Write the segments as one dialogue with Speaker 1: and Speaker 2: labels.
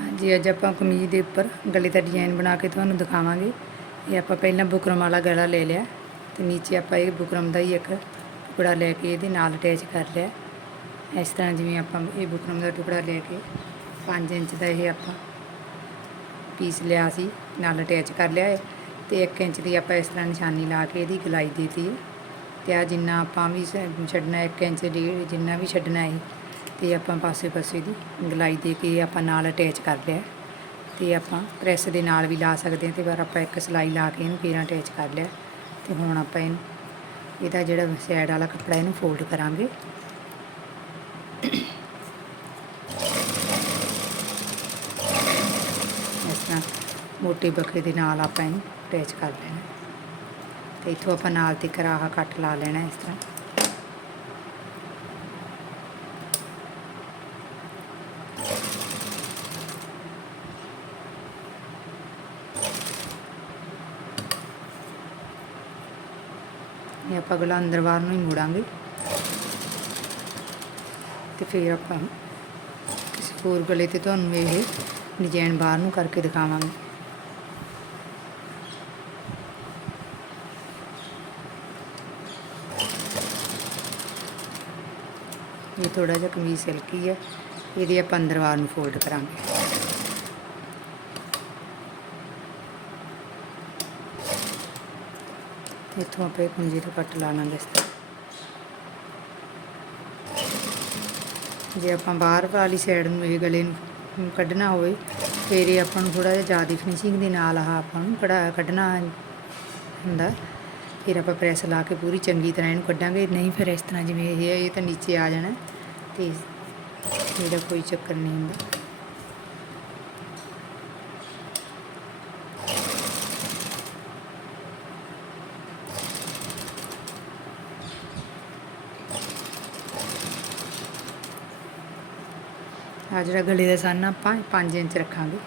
Speaker 1: ਹਾਂਜੀ, ਅੱਜ ਆਪਾਂ ਕਮੀਜ਼ ਦੇ ਉੱਪਰ ਗਲੇ ਦਾ ਡਿਜ਼ਾਈਨ ਬਣਾ ਕੇ ਤੁਹਾਨੂੰ ਦਿਖਾਵਾਂਗੇ। ਇਹ ਆਪਾਂ ਪਹਿਲਾਂ ਬੁਕਰਮ ਵਾਲਾ ਗਲਾ ਲੈ ਲਿਆ ਤੇ ਨੀਚੇ ਆਪਾਂ ਇਹ ਬੁਕਰਮ ਦਾ ਹੀ ਇੱਕ ਟੁਕੜਾ ਲੈ ਕੇ ਇਹਦੇ ਨਾਲ ਅਟੈਚ ਕਰ ਲਿਆ। ਇਸ ਤਰ੍ਹਾਂ ਜਿਵੇਂ ਆਪਾਂ ਇਹ ਬੁਕਰਮ ਦਾ ਟੁਕੜਾ ਲੈ ਕੇ 5 ਇੰਚ ਦਾ ਇਹ ਆਪਾਂ ਪੀਸ ਲਿਆ ਸੀ, ਨਾਲ ਅਟੈਚ ਕਰ ਲਿਆ ਹੈ ਤੇ 1 ਇੰਚ ਦੀ ਆਪਾਂ ਇਸ ਤਰ੍ਹਾਂ ਨਿਸ਼ਾਨੀ ਲਾ ਕੇ ਇਹਦੀ ਗਲਾਈ ਦੇਤੀ ਹੈ। ਤੇ ਆ ਜਿੰਨਾ ਆਪਾਂ ਵੀ ਸ- ਛੱਡਣਾ 1 ਇੰਚ ਡੇਢ, ਜਿੰਨਾ ਵੀ ਛੱਡਣਾ ਹੈ ਤੇ ਆਪਾਂ ਪਾਸੇ ਪਾਸੇ ਦੀ ਗਲਾਈ ਦੇ ਕੇ ਆਪਾਂ ਨਾਲ ਅਟੈਚ ਕਰ ਲਿਆ ਤੇ ਆਪਾਂ ਪ੍ਰੈਸ ਦੇ ਨਾਲ ਵੀ ਲਾ ਸਕਦੇ ਹਾਂ ਤੇ ਪਰ ਆਪਾਂ ਇੱਕ ਸਲਾਈ ਲਾ ਕੇ ਇਹਨੂੰ ਫੇਰ ਅਟੈਚ ਕਰ ਲਿਆ ਤੇ ਹੁਣ ਆਪਾਂ ਇਹਨੂੰ, ਇਹਦਾ ਜਿਹੜਾ ਸਾਈਡ ਵਾਲਾ ਕੱਪੜਾ ਇਹਨੂੰ ਫੋਲਡ ਕਰਾਂਗੇ। ਇਸ ਤਰ੍ਹਾਂ ਮੋਟੇ ਬੱਖਰੇ ਦੇ ਨਾਲ ਆਪਾਂ ਇਹਨੂੰ ਅਟੈਚ ਕਰ ਲੈਣਾ। ਤੇ ਇੱਥੋਂ ਆਪਾਂ ਨਾਲ ਤੇ ਕਰਾਹਾ ਕੱਟ ਲਾ ਲੈਣਾ ਇਸ ਤਰ੍ਹਾਂ। ਆਪਾਂ ਗਲਾ ਅੰਦਰ ਬਾਹਰ ਨੂੰ ਹੀ ਮੋੜਾਂਗੇ। ਤੇ ਫਿਰ ਆਪਾਂ ਕਿਸੇ ਹੋਰ ਗਲੇ ਤੇ ਤੁਹਾਨੂੰ ਇਹ ਡਿਜ਼ਾਈਨ ਬਾਹਰ ਨੂੰ ਕਰਕੇ ਦਿਖਾਵਾਂਗੇ। ਇਹ ਥੋੜਾ ਜਿਹਾ ਕਮੀਜ਼ ਸਿਲਕੀ ਹੈ, ਇਹਦੇ ਆਪਾਂ ਅੰਦਰ ਬਾਹਰ ਨੂੰ ਫੋਲਡ ਕਰਾਂਗੇ। ਇੱਥੋਂ ਆਪਾਂ ਇਹ ਕੁੰਜੀ ਤੋਂ ਕੱਟ ਲਾ ਲਾਂਗੇ ਇਸ ਤਰ੍ਹਾਂ ਜੇ ਆਪਾਂ ਬਾਹਰ ਵਾਲੀ ਸਾਈਡ ਨੂੰ ਇਹ ਗਲੇ ਨੂੰ ਕੱਢਣਾ ਹੋਵੇ, ਫਿਰ ਇਹ ਆਪਾਂ ਨੂੰ ਥੋੜਾ ਜਿਹਾ ਜ਼ਿਆਦਾ ਫਿਨਿਸ਼ਿੰਗ ਦੇ ਨਾਲ ਆਹ ਆਪਾਂ ਨੂੰ ਕਢਾ ਕੱਢਣਾ ਹੁੰਦਾ। ਫਿਰ ਆਪਾਂ ਪ੍ਰੈਸ ਲਾ ਕੇ ਪੂਰੀ ਚੰਗੀ ਤਰ੍ਹਾਂ ਇਹਨੂੰ ਕੱਢਾਂਗੇ। ਨਹੀਂ ਫਿਰ ਇਸ ਤਰ੍ਹਾਂ ਜਿਵੇਂ ਇਹ ਹੈ, ਇਹ ਤਾਂ ਨੀਚੇ ਆ ਜਾਣਾ ਤੇ ਇਹਦਾ ਕੋਈ ਚੱਕਰ ਨਹੀਂ ਹੁੰਦਾ। ਆ ਜਿਹੜਾ ਗਲੇ ਦਾ ਸਨ ਆਪਾਂ 5 ਇੰਚ ਰੱਖਾਂਗੇ।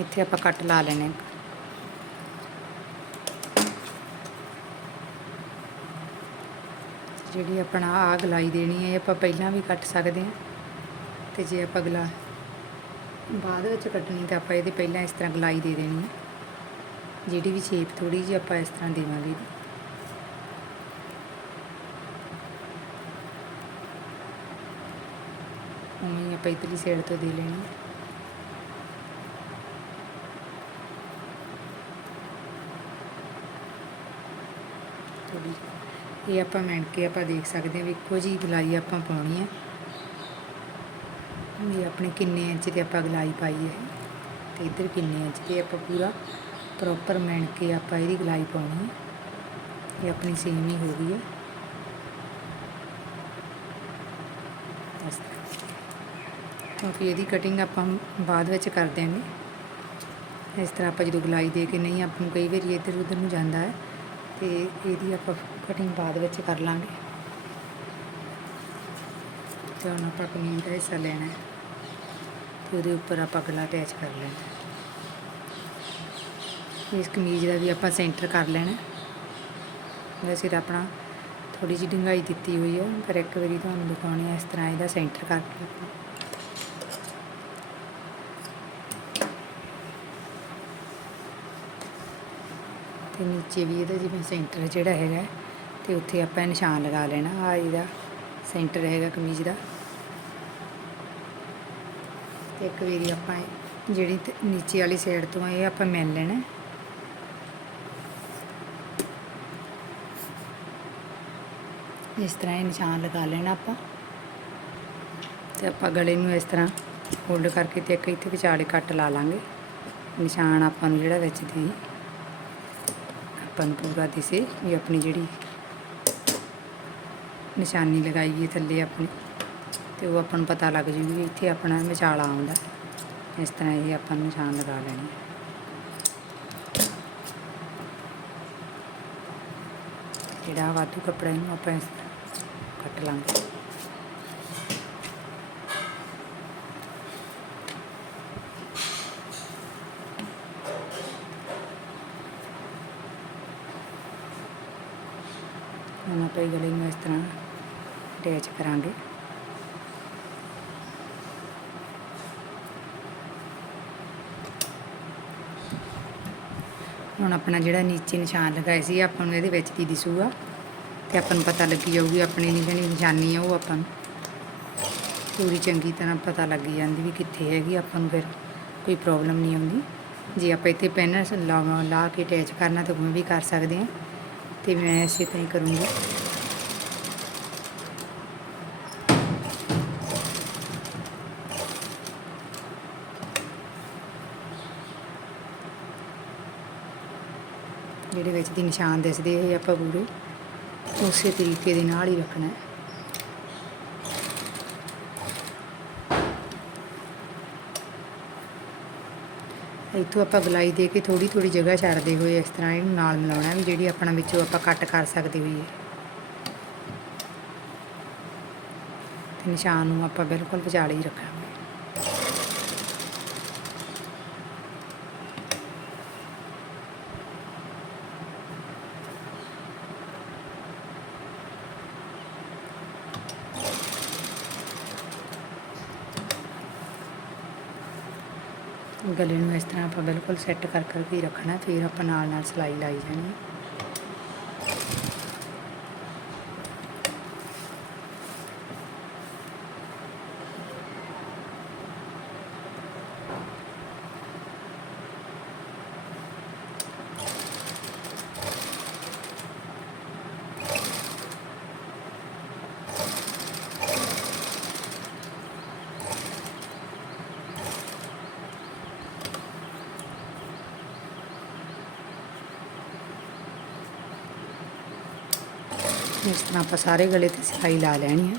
Speaker 1: ਇੱਥੇ ਆਪਾਂ ਕੱਟ ਲਾ ਲੈਣੇ ਜਿਹੜੀ ਆਪਣਾ ਆ ਗਲਾਈ ਦੇਣੀ ਹੈ, ਇਹ ਆਪਾਂ ਪਹਿਲਾਂ ਵੀ ਕੱਟ ਸਕਦੇ ਹਾਂ। ਤੇ ਜੇ ਆਪਾਂ ਗਲਾ ਬਾਅਦ ਵਿੱਚ ਕੱਟਣੀ ਤਾਂ ਆਪਾਂ ਇਹਦੇ ਪਹਿਲਾਂ ਇਸ ਤਰ੍ਹਾਂ ਗਲਾਈ ਦੇ ਦੇਣੀ ਹੈ। ਜਿਹੜੀ ਵੀ ਸ਼ੇਪ ਥੋੜੀ ਜਿਹੀ ਆਪਾਂ ਇਸ ਤਰ੍ਹਾਂ ਦੇਵਾਂਗੇ ਇਹਦੀ। ਉਵੇਂ ਆਪਾਂ ਇਤਲੀ ਸਾਈਡ ਤੋਂ ਦੇ ਲੈਣੀ ਹੈ। ਥੋੜੀ ਇਹ ਆਪਾਂ ਮਿਣ ਕੇ ਆਪਾਂ ਦੇਖ ਸਕਦੇ ਹਾਂ ਵੀ ਇੱਕੋ ਜੀ ਗਲਾਈ ਆਪਾਂ ਪਾਉਣੀ ਹੈ। ਵੀ ਆਪਣੇ ਕਿੰਨੇ ਇੰਚ ਤੇ ਆਪਾਂ ਗਲਾਈ ਪਾਈ ਹੈ। ਤੇ ਇੱਧਰ ਕਿੰਨੇ ਇੰਚ ਤੇ ਆਪਾਂ ਪੂਰਾ ਪ੍ਰੋਪਰ ਮਿਣ ਕੇ ਆਪਾਂ ਇਹਦੀ ਗਲਾਈ ਪਾਉਣੀ ਹੈ। ਇਹ ਆਪਣੀ ਸੇਮ ਹੀ ਹੋ ਗਈ ਹੈ। ਇਸ ਕਿਉਂਕਿ ਇਹਦੀ ਕਟਿੰਗ ਆਪਾਂ ਬਾਅਦ ਵਿੱਚ ਕਰ ਦਿਆਂਗੇ। ਇਸ ਤਰ੍ਹਾਂ ਆਪਾਂ ਜਦੋਂ ਗਲਾਈ ਦੇ ਕੇ ਨਹੀਂ ਆਪਾਂ ਨੂੰ ਕਈ ਵਾਰੀ ਇੱਧਰ ਉੱਧਰ ਨੂੰ ਜਾਂਦਾ ਹੈ। ਤੇ ਇਹਦੀ ਆਪਾਂ ਕਟਿੰਗ ਬਾਅਦ ਵਿੱਚ ਕਰ ਲਾਂਗੇ। ਤੇ ਹੁਣ ਆਪਾਂ ਕਮੀਜ਼ ਦਾ ਹਿੱਸਾ ਲੈਣਾ ਹੈ। ਉਹਦੇ ਉੱਪਰ ਆਪਾਂ ਗਲਾ ਅਟੈਚ ਕਰ ਲੈਣਾ। ਇਸ ਕਮੀਜ਼ ਦਾ ਵੀ ਆਪਾਂ ਸੈਂਟਰ ਕਰ ਲੈਣਾ। ਹੈ। ਵੈਸੇ ਤਾਂ ਆਪਣਾ ਥੋੜੀ ਜਿਹੀ ਡੂੰਘਾਈ ਦਿੱਤੀ ਹੋਈ ਹੈ ਪਰ ਇੱਕ ਵਾਰੀ ਤੁਹਾਨੂੰ ਦਿਖਾਉਣੀ ਹੈ ਇਸ ਤਰ੍ਹਾਂ ਇਹਦਾ ਸੈਂਟਰ ਕਰਕੇ ਆਪਾਂ। ਤੇ ਨੀਚੇ ਵੀ ਇਹਦਾ ਜਿਵੇਂ ਸੈਂਟਰ ਜਿਹੜਾ ਹੈਗਾ, ਤੇ ਉੱਥੇ ਆਪਾਂ ਨਿਸ਼ਾਨ ਲਗਾ ਲੈਣਾ ਆ ਇਹਦਾ ਸੈਂਟਰ ਹੈਗਾ ਕਮੀਜ਼ ਦਾ। ਤੇ ਇੱਕ ਵਾਰੀ ਆਪਾਂ ਜਿਹੜੀ ਨੀਚੇ ਵਾਲੀ ਸਾਈਡ ਤੋਂ ਇਹ ਆਪਾਂ ਮਿਲ ਲੈਣਾ। ਇਸ ਤਰ੍ਹਾਂ ਇਹ ਨਿਸ਼ਾਨ ਲਗਾ ਲੈਣਾ ਆਪਾਂ। ਤੇ ਆਪਾਂ ਗਲੇ ਨੂੰ ਇਸ ਤਰ੍ਹਾਂ ਫੋਲਡ ਕਰਕੇ ਤੇ ਇੱਕ ਇੱਥੇ ਵਿਚਾਲੇ ਕੱਟ ਲਾ ਲਾਂਗੇ। ਨਿਸ਼ਾਨ ਆਪਾਂ ਨੂੰ ਜਿਹੜਾ ਵਿੱਚ ਦੀ ਆਪਾਂ ਨੂੰ ਪੂਰਾ ਦਿਸੇ ਵੀ ਆਪਣੀ ਜਿਹੜੀ ਨਿਸ਼ਾਨੀ ਲਗਾਈਏ ਥੱਲੇ ਆਪਣੀ। ਤੇ ਉਹ ਆਪਾਂ ਨੂੰ ਪਤਾ ਲੱਗ ਜੂ ਵੀ ਇੱਥੇ ਆਪਣਾ ਵਿਚਾਲਾ ਆਉਂਦਾ। ਇਸ ਤਰ੍ਹਾਂ ਇਹ ਆਪਾਂ ਨੂੰ ਨਿਸ਼ਾਨ ਲਗਾ ਲੈਣੀ ਹੈ ਜਿਹੜਾ ਵਾਧੂ ਕੱਪੜਾ ਇਹਨੂੰ ਆਪਾਂ ਇਸ ਤਰ੍ਹਾਂ ਕੱਟ ਲਾਂਗੇ। ਉਹਨਾਂ ਪਈ ਗਲੇ ਨੂੰ ਇਸ ਤਰ੍ਹਾਂ ਅਟੈਚ ਕਰਾਂਗੇ। ਹੁਣ ਆਪਣਾ ਜਿਹੜਾ ਨੀਚੇ ਨਿਸ਼ਾਨ ਲਗਾਏ ਸੀ, ਆਪਾਂ ਨੂੰ ਇਹਦੇ ਵਿੱਚ ਦੀ ਦਿਸੂਗਾ ਤੇ ਆਪਾਂ ਨੂੰ ਪਤਾ ਲੱਗੀ ਜਾਊਗੀ, ਆਪਣੀ ਜਿਹੜੀ ਨਿਸ਼ਾਨੀ ਆ ਉਹ ਆਪਾਂ ਨੂੰ। ਪੂਰੀ ਚੰਗੀ ਤਰ੍ਹਾਂ ਪਤਾ ਲੱਗ ਜਾਂਦੀ ਵੀ ਕਿੱਥੇ ਹੈਗੀ, ਆਪਾਂ ਨੂੰ ਫਿਰ ਕੋਈ ਪ੍ਰੋਬਲਮ ਨਹੀਂ ਆਉਂਦੀ। ਜੇ ਆਪਾਂ ਇੱਥੇ ਪੈਨ ਲਾ ਲਾ ਕੇ ਅਟੈਚ ਕਰਨਾ ਤਾਂ ਉਵੇਂ ਵੀ ਕਰ ਸਕਦੇ ਹਾਂ ਤੇ ਮੈਂ ਇਸੇ ਤਰ੍ਹਾਂ ਹੀ ਕਰੂੰਗੀ। ਜਿਹੜੇ ਵਿੱਚ ਦੀ ਨਿਸ਼ਾਨ ਦਿਸਦੇ ਇਹ ਆਪਾਂ ਪੂਰੇ ਉਸੇ ਤਰੀਕੇ ਦੇ ਨਾਲ ਹੀ ਰੱਖਣਾ ਹੈ। ਇੱਥੋਂ ਆਪਾਂ ਗਲਾਈ ਦੇ ਕੇ ਥੋੜੀ ਥੋੜੀ ਜਗ੍ਹਾ ਛੱਡਦੇ ਹੋਏ ਇਸ ਤਰ੍ਹਾਂ ਇਹਨੂੰ ਨਾਲ ਮਿਲਾਉਣਾ ਵੀ ਜਿਹੜੀ ਆਪਣਾ ਵਿੱਚੋਂ ਆਪਾਂ ਕੱਟ ਕਰ ਸਕਦੇ ਹੋਈਏ। ਤੇ ਨਿਸ਼ਾਨ ਨੂੰ ਆਪਾਂ ਬਿਲਕੁਲ ਵਿਚਾਲੇ ਹੀ ਰੱਖਣਾ। ਗਲੇ ਨੂੰ ਇਸ ਤਰ੍ਹਾਂ ਆਪਾਂ ਬਿਲਕੁਲ ਸੈੱਟ ਕਰ ਕਰਕੇ ਹੀ ਰੱਖਣਾ, ਫਿਰ ਆਪਾਂ ਨਾਲ ਨਾਲ ਸਿਲਾਈ ਲਾਈ ਜਾਣੀ ਇਸ ਤਰ੍ਹਾਂ ਆਪਾਂ ਸਾਰੇ ਗਲੇ ਤੇ ਸਿਲਾਈ ਲਾ ਲੈਣੀ ਹੈ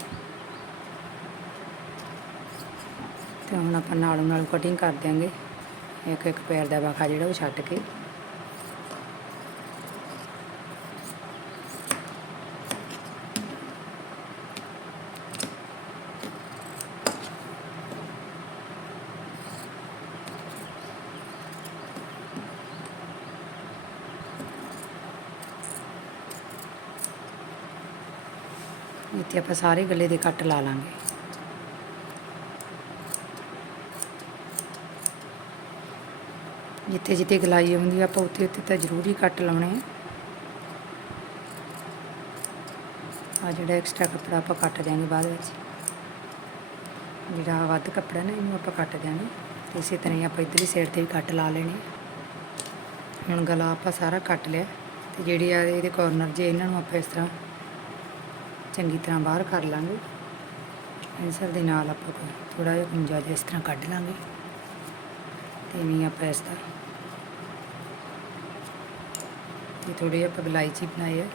Speaker 1: ਤੇ ਹੁਣ ਆਪਾਂ ਨਾਲੋਂ ਨਾਲ ਕਟਿੰਗ ਕਰ ਦਿਆਂਗੇ। ਇੱਕ ਇੱਕ ਪੈਰ ਦਾ ਬਾਖਾ ਜਿਹੜਾ ਉਹ ਛੱਡ ਕੇ। ਇੱਥੇ ਆਪਾਂ ਸਾਰੇ ਗਲੇ ਦੇ ਕੱਟ ਲਾ ਲਾਂਗੇ। ਜਿੱਥੇ ਜਿੱਥੇ ਗਲਾਈ ਆਉਂਦੀ ਆਪਾਂ ਉੱਥੇ ਉੱਥੇ ਤਾਂ ਜ਼ਰੂਰ ਹੀ ਕੱਟ ਲਾਉਣੇ ਆ। ਆ ਜਿਹੜਾ ਐਕਸਟਰਾ ਕੱਪੜਾ ਆਪਾਂ ਕੱਟ ਦਿਆਂਗੇ ਬਾਅਦ ਵਿੱਚ। ਜਿਹੜਾ ਵੱਧ ਕੱਪੜਾ ਨਾ, ਇਹਨੂੰ ਆਪਾਂ ਕੱਟ ਦਿਆਂਗੇ। ਤੇ ਇਸੇ ਤਰ੍ਹਾਂ ਹੀ ਆਪਾਂ ਇੱਧਰਲੀ ਸਾਈਡ ਤੇ ਵੀ ਕੱਟ ਲਾ ਲੈਣੇ ਹੁਣ ਗਲਾ ਆਪਾਂ ਸਾਰਾ ਕੱਟ ਲਿਆ। ਤੇ ਜਿਹੜੇ ਆ ਇਹਦੇ ਕਾਰਨਰ ਜੇ ਇਹਨਾਂ ਨੂੰ ਆਪਾਂ ਇਸ ਤਰ੍ਹਾਂ ਚੰਗੀ ਤਰ੍ਹਾਂ ਬਾਹਰ ਕਰ ਲਾਂਗੇ। ਪੈਨਸਲ ਦੇ ਨਾਲ ਆਪਾਂ ਥੋੜਾ ਜਿਹਾ ਗੁੰਜਾ ਜਿਹਾ ਇਸ ਤਰ੍ਹਾਂ ਕੱਢ ਲਾਂਗੇ ਤੇ ਵੀ ਆਪਾਂ ਇਸ ਦਾ ਇਹ ਥੋੜੇ ਆਪਾਂ ਗਲਾਈ ਚ ਹੀ ਬਣਾਏ ਆ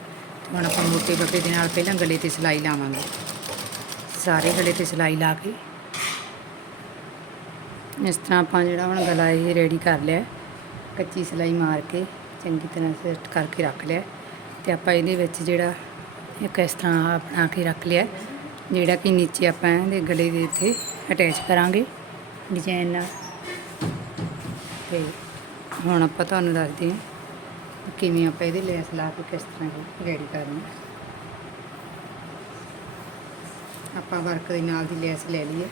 Speaker 1: ਤੇ ਹੁਣ ਆਪਾਂ ਮੋਟੇ ਬੱਬੇ ਦੇ ਨਾਲ ਪਹਿਲਾਂ ਗਲੇ ਤੇ ਸਿਲਾਈ ਲਾਵਾਂਗੇ। ਸਾਰੇ ਗਲੇ ਤੇ ਸਿਲਾਈ ਲਾ ਕੇ। ਇਸ ਤਰ੍ਹਾਂ ਆਪਾਂ ਜਿਹੜਾ ਹੁਣ ਗਲਾ ਇਹ ਰੈਡੀ ਕਰ ਲਿਆ, ਕੱਚੀ ਸਿਲਾਈ ਮਾਰ ਕੇ ਚੰਗੀ ਤਰ੍ਹਾਂ ਸੈੱਟ ਕਰਕੇ ਰੱਖ ਲਿਆ। ਤੇ ਆਪਾਂ ਇਹਦੇ ਵਿੱਚ ਜਿਹੜਾ ਇੱਕ ਇਸ ਤਰ੍ਹਾਂ ਬਣਾ ਕੇ ਰੱਖ ਲਿਆ। ਜਿਹੜਾ ਕਿ ਨੀਚੇ ਆਪਾਂ ਇਹਦੇ ਗਲੇ ਦੇ ਇੱਥੇ ਅਟੈਚ ਕਰਾਂਗੇ ਡਿਜ਼ਾਈਨ ਨਾਲ। ਤੇ ਹੁਣ ਆਪਾਂ ਤੁਹਾਨੂੰ ਦੱਸਦੇ ਹਾਂ ਕਿਵੇਂ ਆਪਾਂ ਇਹਦੇ ਲੈਸ ਲਾ ਕੇ ਕਿਸ ਤਰ੍ਹਾਂ ਇਹ ਰੈਡੀ ਕਰਨੀ ਆਪਾਂ ਵਰਕ ਦੇ ਨਾਲ ਦੀ ਲੈਸ ਲੈ ਲਈਏ ਹੈ।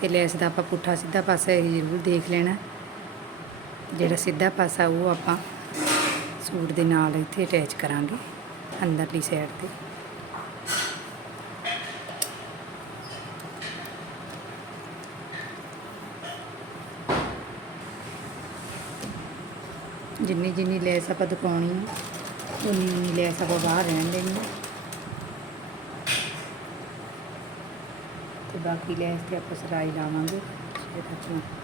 Speaker 1: ਤੇ ਲੈਸ ਦਾ ਆਪਾਂ ਪੁੱਠਾ ਸਿੱਧਾ ਪਾਸਾ ਇਹ ਜ਼ਰੂਰ ਦੇਖ ਲੈਣਾ। ਜਿਹੜਾ ਸਿੱਧਾ ਪਾਸਾ ਉਹ ਆਪਾਂ ਸੂਟ ਦੇ ਨਾਲ ਇੱਥੇ ਅਟੈਚ ਕਰਾਂਗੇ। ਅੰਦਰਲੀ ਸਾਈਡ ਤੇ। ਜਿੰਨੀ ਜਿੰਨੀ ਲੈਸ ਆਪਾਂ ਦਿਖਾਉਣੀ ਹੈ ਉਨੀ ਉਨੀ ਲੈਸ ਆਪਾਂ ਬਾਹਰ ਰਹਿਣ ਦੇਣੀ ਹੈ ਤੇ ਬਾਕੀ ਲੈਸ ਤੇ ਆਪਾਂ ਸਰਾਈ ਲਾਵਾਂਗੇ ਇਹ ਤੱਕ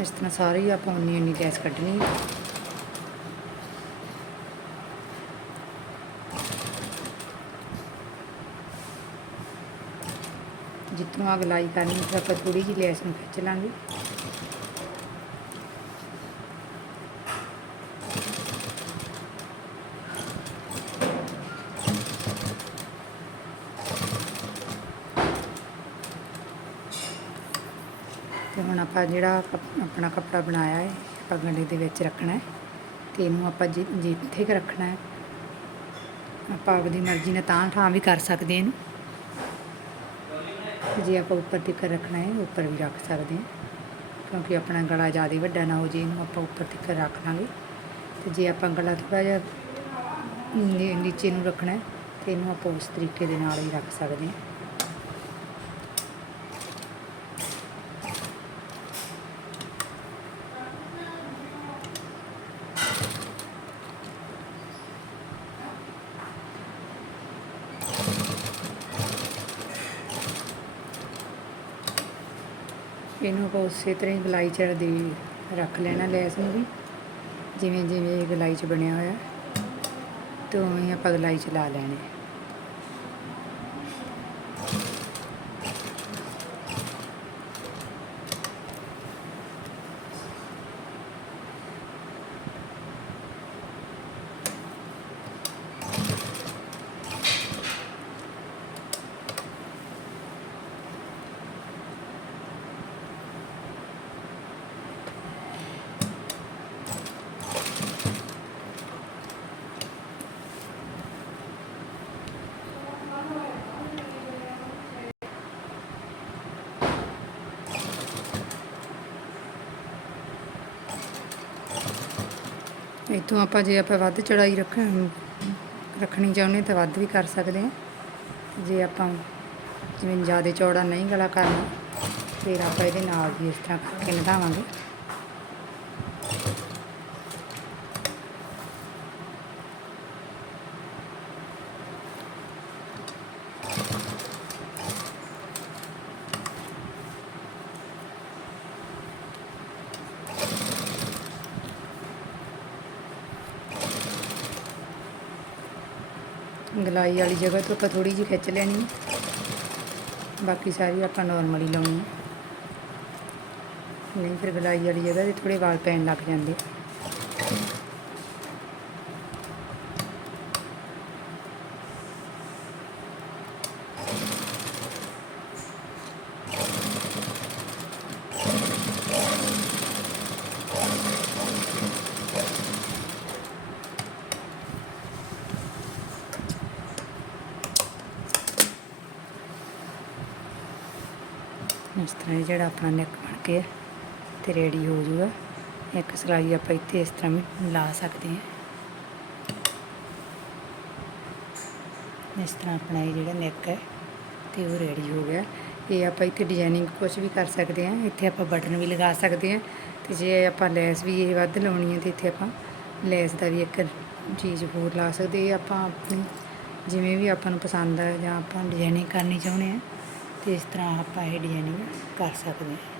Speaker 1: ਇਸ ਤਰ੍ਹਾਂ ਸਾਰੀ ਆਪਾਂ ਉਨੀ ਉਨੀ ਗੈਸ ਕੱਢਣੀ ਹੈ। ਜਿੱਤੋਂ ਆਗ ਲਾਈ ਕਰਨੀ ਫਿਰ ਆਪਾਂ ਥੋੜੀ ਜਿਹੀ ਲੈਸ ਨੂੰ ਖਿੱਚ ਲਾਂਗੇ। ਹੁਣ ਆਪਾਂ ਜਿਹੜਾ ਆਪਣਾ ਕੱਪੜਾ ਬਣਾਇਆ ਹੈ ਆਪਾਂ ਗਲੇ ਦੇ ਵਿੱਚ ਰੱਖਣਾ ਹੈ ਤੇ ਇਹਨੂੰ ਆਪਾਂ ਜਿ- ਜਿੱਥੇ ਕੁ ਰੱਖਣਾ ਹੈ ਆਪਾਂ ਆਪਦੀ ਮਰਜ਼ੀ ਨਾਲ ਤਾਂ ਠਾਂ ਵੀ ਕਰ ਸਕਦੇ ਹਾਂ ਇਹਨੂੰ। ਜੇ ਆਪਾਂ ਉੱਪਰ ਤੱਕ ਰੱਖਣਾ ਹੈ ਉੱਪਰ ਵੀ ਰੱਖ ਸਕਦੇ ਹਾਂ ਕਿਉਂਕਿ ਆਪਣਾ ਗਲਾ ਜ਼ਿਆਦਾ ਵੱਡਾ ਨਾ ਹੋ ਜੇ, ਇਹਨੂੰ ਆਪਾਂ ਉੱਪਰ ਤੱਕ ਰੱਖ ਲਾਂਗੇ। ਤੇ ਜੇ ਆਪਾਂ ਗਲਾ ਥੋੜਾ ਜਿਹਾ ਨੀਚੇ ਨੂੰ ਰੱਖਣਾ ਹੈ ਤੇ ਇਹਨੂੰ ਆਪਾਂ ਉਸ ਤਰੀਕੇ ਦੇ ਨਾਲ ਹੀ ਰੱਖ ਸਕਦੇ ਹਾਂ ਇਹਨੂੰ ਆਪਾਂ ਉਸੇ ਤਰ੍ਹਾਂ ਹੀ ਗਲਾਈ ਚ ਦੇ ਰੱਖ ਲੈਣਾ ਲੈਸ ਨੂੰ ਵੀ। ਜਿਵੇਂ ਜਿਵੇਂ ਇਹ ਗਲਾਈ ਚ ਬਣਿਆ ਹੋਇਆ, ਤੇ ਉਵੇਂ ਹੀ ਆਪਾਂ ਗਲਾਈ ਚ ਲਾ ਲੈਣੇ। ਇੱਥੋਂ ਆਪਾਂ ਜੇ ਆਪਾਂ ਵੱਧ ਚੜਾਈ ਰੱਖ ਰੱਖਣੀ ਚਾਹੁੰਦੇ ਤਾਂ ਵੱਧ ਵੀ ਕਰ ਸਕਦੇ ਹਾਂ। ਜੇ ਆਪਾਂ ਜਿਵੇਂ ਜ਼ਿਆਦਾ ਚੌੜਾ ਨਹੀਂ ਗਲਾ ਕਰਨਾ, ਫਿਰ ਆਪਾਂ ਇਹਦੇ ਨਾਲ ਵੀ ਇਸ ਤਰ੍ਹਾਂ ਕਰਕੇ ਨਿਭਾਵਾਂਗੇ ਗਲਾਈ ਵਾਲੀ ਜਗ੍ਹਾ ਤੋਂ ਆਪਾਂ ਥੋੜੀ ਜਿਹੀ ਖਿੱਚ ਲੈਣੀ ਬਾਕੀ ਸਾਰੀ ਆਪਾਂ ਨਾਰਮਲ ਹੀ ਲਾਉਣੀ ਨਹੀਂ ਫਿਰ ਗਲਾਈ ਵਾਲੀ ਜਗ੍ਹਾ ਤੇ ਥੋੜੇ ਵਾਲ ਪੈਣ ਲੱਗ ਜਾਂਦੇ। ਇਸ ਤਰ੍ਹਾਂ ਜਿਹੜਾ ਆਪਣਾ ਨੈਕ ਬਣ ਕੇ ਤੇ ਰੈਡੀ ਹੋ ਜੂਗਾ। ਇੱਕ ਸਿਲਾਈ ਆਪਾਂ ਇੱਥੇ ਇਸ ਤਰ੍ਹਾਂ ਵੀ ਲਾ ਸਕਦੇ ਹਾਂ। ਇਸ ਤਰ੍ਹਾਂ ਆਪਣਾ ਇਹ ਜਿਹੜਾ ਨੈਕ ਹੈ ਤੇ ਉਹ ਰੈਡੀ ਹੋ ਗਿਆ। ਇਹ ਆਪਾਂ ਇੱਥੇ ਡਿਜ਼ਾਈਨਿੰਗ ਕੁਝ ਵੀ ਕਰ ਸਕਦੇ ਹਾਂ। ਇੱਥੇ ਆਪਾਂ ਬਟਨ ਵੀ ਲਗਾ ਸਕਦੇ ਹਾਂ ਤੇ ਜੇ ਆਪਾਂ ਲੈਸ ਵੀ ਇਹ ਵੱਧ ਲਾਉਣੀ ਹੈ ਤੇ ਇੱਥੇ ਆਪਾਂ ਲੈਸ ਦਾ ਵੀ ਇੱਕ ਚੀਜ਼ ਹੋਰ ਲਾ ਸਕਦੇ ਆਪਾਂ ਆਪਣੀ ਜਿਵੇਂ ਵੀ ਆਪਾਂ ਨੂੰ ਪਸੰਦ ਆ ਜਾਂ ਆਪਾਂ ਡਿਜ਼ਾਈਨਿੰਗ ਕਰਨੀ ਚਾਹੁੰਦੇ ਹਾਂ। ਇਸ ਤਰ੍ਹਾਂ ਆਪਾਂ ਇਹ ਡਿਜ਼ਾਈਨਿੰਗ ਕਰ ਸਕਦੇ। ਹਾਂ